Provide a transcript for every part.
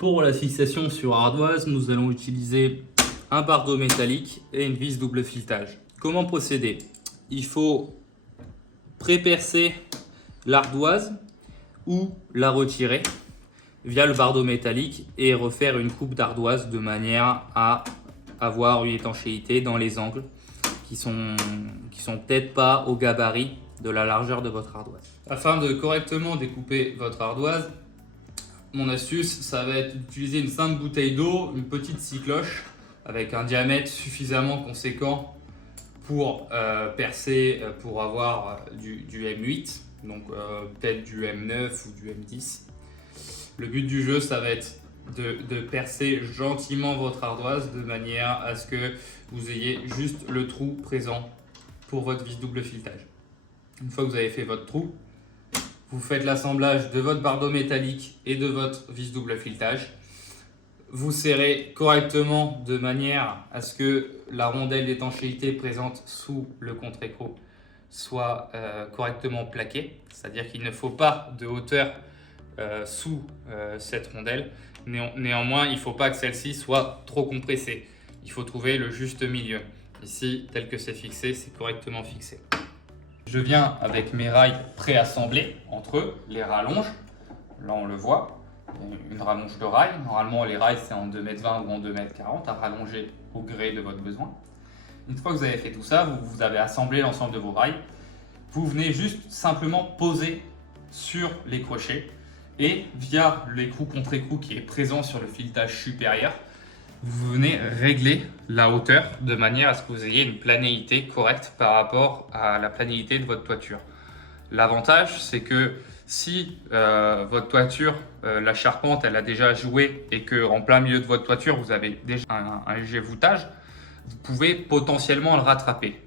Pour la fixation sur ardoise, nous allons utiliser un bardeau métallique et une vis double filetage. Comment procéder? Il faut pré-percer l'ardoise ou la retirer via le bardeau métallique et refaire une coupe d'ardoise de manière à avoir une étanchéité dans les angles qui sont peut-être pas au gabarit de la largeur de votre ardoise. Afin de correctement découper votre ardoise, mon astuce, ça va être d'utiliser une simple bouteille d'eau, une petite scie cloche avec un diamètre suffisamment conséquent pour percer, pour avoir du M8, donc peut-être du M9 ou du M10. Le but du jeu, ça va être de percer gentiment votre ardoise de manière à ce que vous ayez juste le trou présent pour votre vis double filetage. Une fois que vous avez fait votre trou, vous faites l'assemblage de votre bardeau métallique et de votre vis double filetage. Vous serrez correctement de manière à ce que la rondelle d'étanchéité présente sous le contre-écrou soit correctement plaquée. C'est-à-dire qu'il ne faut pas de hauteur sous cette rondelle. Néanmoins, il ne faut pas que celle-ci soit trop compressée. Il faut trouver le juste milieu. Ici, tel que c'est fixé, c'est correctement fixé. Je viens avec mes rails préassemblés entre eux, les rallonges. Là, on le voit, une rallonge de rails. Normalement, les rails, c'est en 2,20 m ou en 2,40 m à rallonger au gré de votre besoin. Une fois que vous avez fait tout ça, vous avez assemblé l'ensemble de vos rails. Vous venez juste simplement poser sur les crochets et via l'écrou contre écrou qui est présent sur le filetage supérieur, vous venez régler la hauteur de manière à ce que vous ayez une planéité correcte par rapport à la planéité de votre toiture. L'avantage, c'est que si votre toiture, la charpente, elle a déjà joué et qu'en plein milieu de votre toiture, vous avez déjà un léger voûtage, vous pouvez potentiellement le rattraper,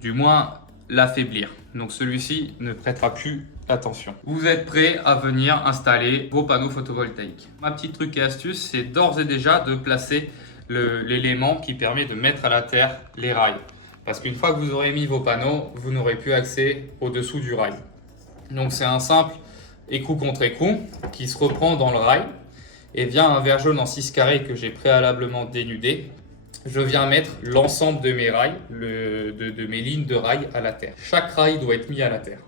du moins l'affaiblir. Donc celui-ci ne prêtera plus attention. Vous êtes prêt à venir installer vos panneaux photovoltaïques. Ma petite truc et astuce, c'est d'ores et déjà de placer l'élément qui permet de mettre à la terre les rails. Parce qu'une fois que vous aurez mis vos panneaux, vous n'aurez plus accès au-dessous du rail. Donc c'est un simple écrou contre écrou qui se reprend dans le rail et via un verre jaune en 6 carrés que j'ai préalablement dénudé, je viens mettre l'ensemble de mes rails, de mes lignes de rails à la terre. Chaque rail doit être mis à la terre.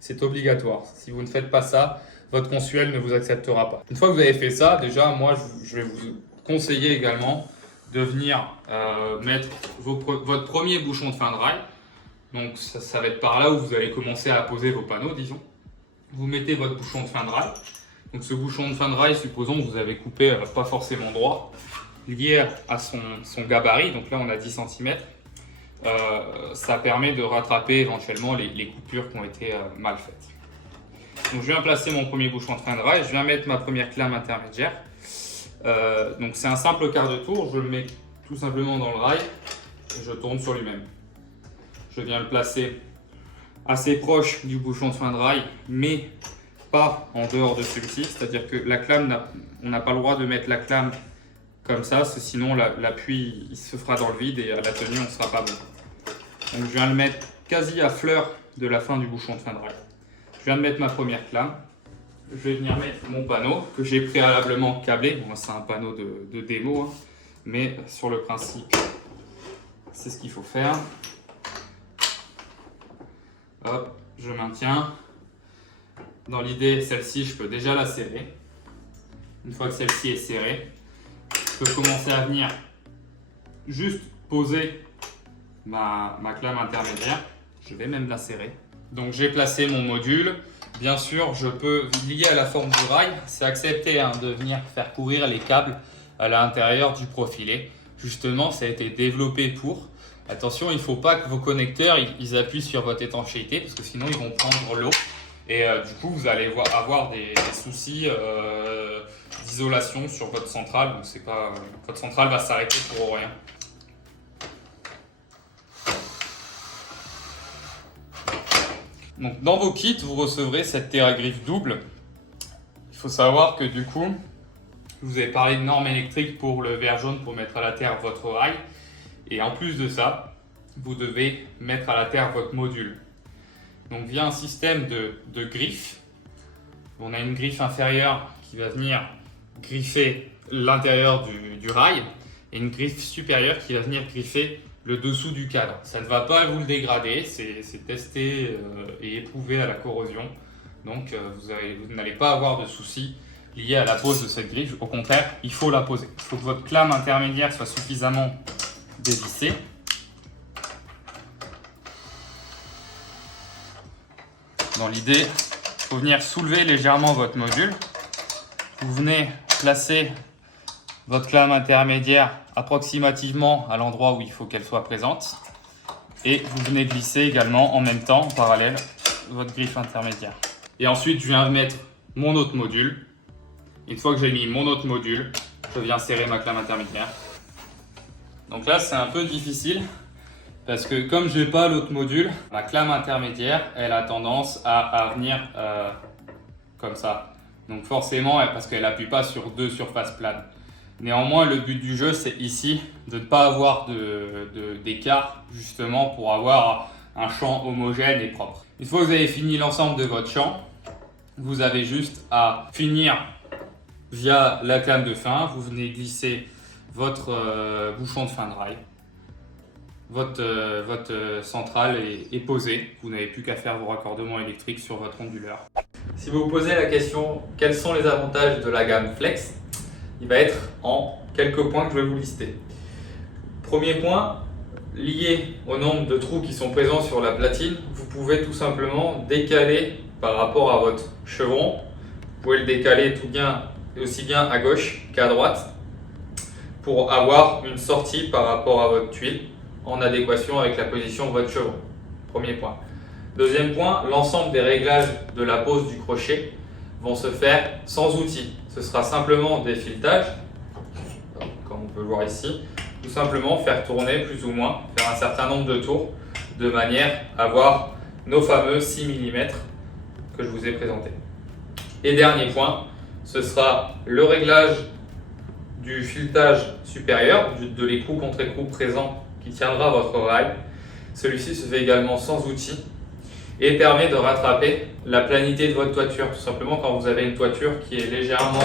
C'est obligatoire. Si vous ne faites pas ça, votre consuel ne vous acceptera pas. Une fois que vous avez fait ça, déjà, moi, je vais vous conseiller également de venir mettre votre premier bouchon de fin de rail. Donc, ça va être par là où vous allez commencer à poser vos panneaux, disons. Vous mettez votre bouchon de fin de rail. Donc, ce bouchon de fin de rail, supposons que vous avez coupé pas forcément droit, lié à son gabarit. Donc là, on a 10 cm. Ça permet de rattraper éventuellement les coupures qui ont été mal faites. Donc je viens placer mon premier bouchon de fin de rail, je viens mettre ma première clame intermédiaire. Donc c'est un simple quart de tour, je le mets tout simplement dans le rail et je tourne sur lui-même. Je viens le placer assez proche du bouchon de fin de rail, mais pas en dehors de celui-ci, c'est-à-dire que la clame, on n'a pas le droit de mettre la clame comme ça, sinon l'appui il se fera dans le vide et à la tenue on ne sera pas bon. Donc je viens le mettre quasi à fleur de la fin du bouchon de fin de rail. Je viens de mettre ma première clame. Je vais venir mettre mon panneau que j'ai préalablement câblé. Bon, c'est un panneau de démo, hein, mais sur le principe, c'est ce qu'il faut faire. Hop, je maintiens. Dans l'idée, celle-ci, je peux déjà la serrer. Une fois que celle-ci est serrée, je peux commencer à venir juste poser ma clame intermédiaire. Je vais même la serrer. Donc j'ai placé mon module. Bien sûr, je peux lier à la forme du rail. C'est accepté de venir faire courir les câbles à l'intérieur du profilé. Justement, ça a été développé pour. Attention, il ne faut pas que vos connecteurs ils appuient sur votre étanchéité parce que sinon ils vont prendre l'eau. Et du coup, vous allez avoir des soucis d'isolation sur votre centrale. Donc votre centrale va s'arrêter pour rien. Donc dans vos kits, vous recevrez cette terre à griffe double. Il faut savoir que du coup, je vous ai parlé de normes électriques pour le verre jaune pour mettre à la terre votre rail. Et en plus de ça, vous devez mettre à la terre votre module. Donc via un système de griffes, on a une griffe inférieure qui va venir griffer l'intérieur du rail et une griffe supérieure qui va venir griffer le dessous du cadre. Ça ne va pas vous le dégrader, c'est testé et éprouvé à la corrosion. Donc vous n'allez pas avoir de soucis liés à la pose de cette griffe. Au contraire, il faut la poser. Il faut que votre clame intermédiaire soit suffisamment dévissée. Dans l'idée, il faut venir soulever légèrement votre module. Vous venez placer votre clame intermédiaire approximativement à l'endroit où il faut qu'elle soit présente. Et vous venez glisser également en même temps, en parallèle, votre griffe intermédiaire. Et ensuite, je viens mettre mon autre module. Une fois que j'ai mis mon autre module, je viens serrer ma clame intermédiaire. Donc là, c'est un peu difficile parce que comme je n'ai pas l'autre module, ma clame intermédiaire, elle a tendance à venir comme ça. Donc forcément, parce qu'elle n'appuie pas sur deux surfaces planes. Néanmoins, le but du jeu, c'est ici de ne pas avoir d'écart, justement pour avoir un champ homogène et propre. Une fois que vous avez fini l'ensemble de votre champ, vous avez juste à finir via la clame de fin. Vous venez glisser votre bouchon de fin de rail. Votre centrale est posée. Vous n'avez plus qu'à faire vos raccordements électriques sur votre onduleur. Si vous vous posez la question, quels sont les avantages de la gamme Flex? Il va être en quelques points que je vais vous lister. Premier point, lié au nombre de trous qui sont présents sur la platine, vous pouvez tout simplement décaler par rapport à votre chevron. Vous pouvez le décaler aussi bien à gauche qu'à droite pour avoir une sortie par rapport à votre tuile en adéquation avec la position de votre chevron. Premier point. Deuxième point, l'ensemble des réglages de la pose du crochet vont se faire sans outils. Ce sera simplement des filetages, comme on peut le voir ici, tout simplement faire tourner plus ou moins, faire un certain nombre de tours, de manière à avoir nos fameux 6 mm que je vous ai présentés. Et dernier point, ce sera le réglage du filetage supérieur, de l'écrou contre écrou présent qui tiendra votre rail. Celui-ci se fait également sans outils et permet de rattraper la planité de votre toiture. Tout simplement quand vous avez une toiture qui est légèrement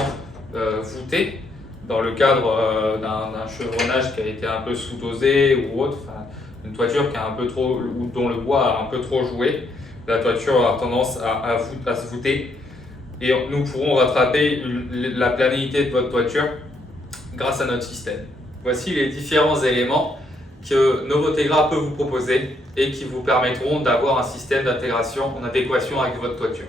voûtée, dans le cadre d'un chevronnage qui a été un peu sous-dosé ou autre, enfin, une toiture qui a un peu trop, ou dont le bois a un peu trop joué, la toiture a tendance à se voûter et nous pourrons rattraper la planité de votre toiture grâce à notre système. Voici les différents éléments que Novotegra peut vous proposer et qui vous permettront d'avoir un système d'intégration en adéquation avec votre toiture.